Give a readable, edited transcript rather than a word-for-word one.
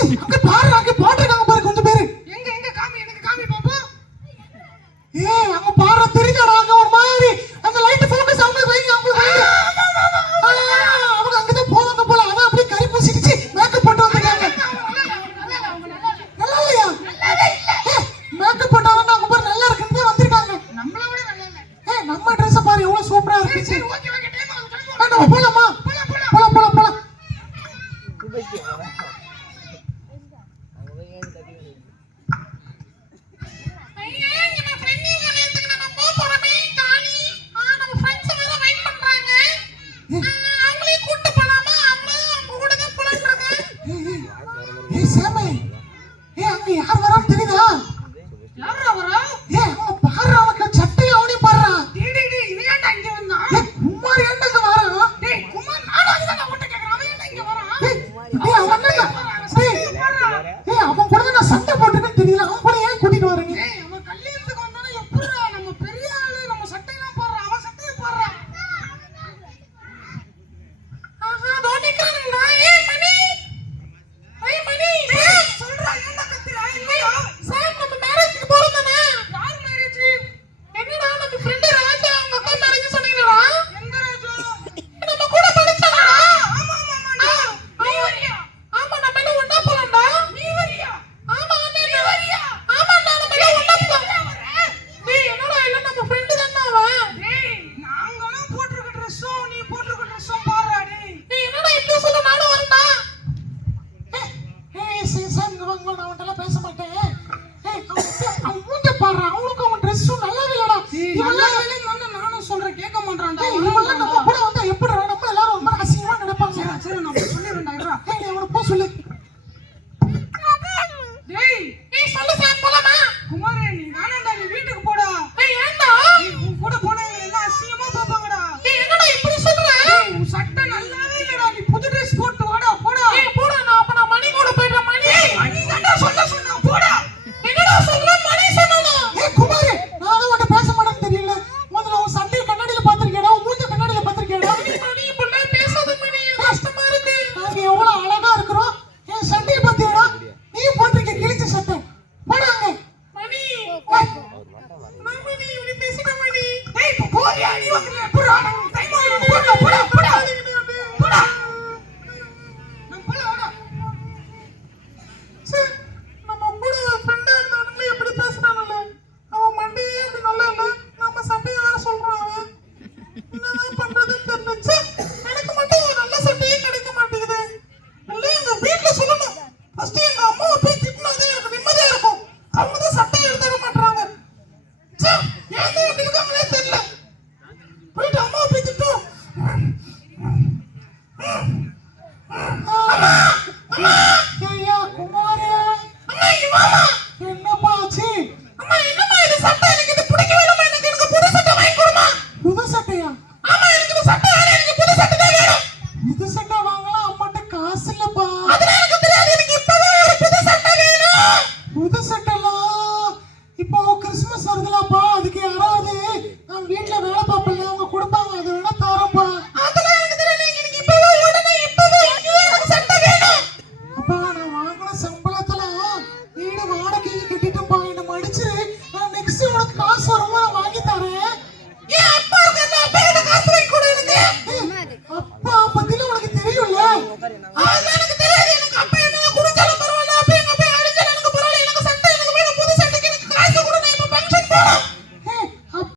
அங்க பாரு அங்க போட்டுருக்காங்க பாரு கொஞ்சம் பேரு. எங்க எங்க காமி எனக்கு காமி பாப்போம். அங்க பாரு தெரியுதாடா அங்க ஒரு மாதிரி அந்த லைட் ஃபோக்கஸ் அவங்க வைங்க அவங்க வைங்க. அவங்க அங்க தான் போவாங்க போல. அவ அப்படியே கறி பூசிடுச்சு மேக்கப் போட்டு வந்திருக்காங்க. நல்லா இல்லையா? மேக்கப் போட்டவங்க அவங்க பாரு நல்லா இருக்குன்னு வந்திருக்காங்க. நம்மள விட நல்லா இல்ல. நம்ம Dress பாரு எவ்வளவு சூப்பரா இருக்கு. சரி ஓகே ஓகே டைம் ஆகுது. நம்ம போலாமா? போலாம். சாமி அங்க யார் வரான்னு தெரியுதா? யாரா வரா? அவங்க பாரு அவனுக்கு சட்டை அவனே பாரு. டேய் இவன் ஏன்டா இங்க வந்தான்? குமார் ஏன்டா இங்க வரா? டேய் குமார் நானும் அதுதான் உன்கிட்ட கேக்குறேன். அவன் ஏன்டா இங்க வரான்? அவன் கூட நான் சண்டை போட்டுன்னு தெரியல. அவன் கூட ஏன் கூட்டிட்டு வரீங்க? அவன் கல்யாணத்துக்கு வந்தானே எப்பறா நம்ம பெரிய ஆளு நம்ம சட்டையெல்லாம் போடுறான். அவன் சட்டையை போடுறான். அதோ நிக்கறானே. மணி சொல்றா என்ன கத்திரா? இல்லையா சார் நம்ம மேரேஜ்க்கு போறோம்தானே? யார் மேரேஜ்? என்னடா நம்ம ஃப்ரெண்ட் ராஜா அவங்க அக்கா மேரேஜ் சொன்னீங்களா? எந்த ராஜா? நம்ம கூட படிச்சானா? ஆமா நீ வரியா? ஆமா நம்ம எல்லாம் ஒண்ணா போலாம்டா. நீ வரியா? ஆமா நீ வரியா? ஆமாடா நம்ம எல்லாம் ஒண்ணா போலாம். என்னடா எல்லாம் நம்ம ஃப்ரெண்ட் தானே அவன். நாங்கலாம் போட்டுருக்க Dress-உம் நீ போட்டுருக்க Dress-உம் பாருடா டேய். என்னடா இப்படி சொல்ல நானும் வரேன்டா. சார் இங்க வாங்க நான் அவன்கிட்ட பேச மாட்டேன். அவன் மூஞ்ச பாரு அவனுக்கு அவன் Dress-உம் நல்லா இல்லடா. நல்லா இல்லன்னு நானும் சொல்றேன் கேட்க மாட்டான்டா. இவன்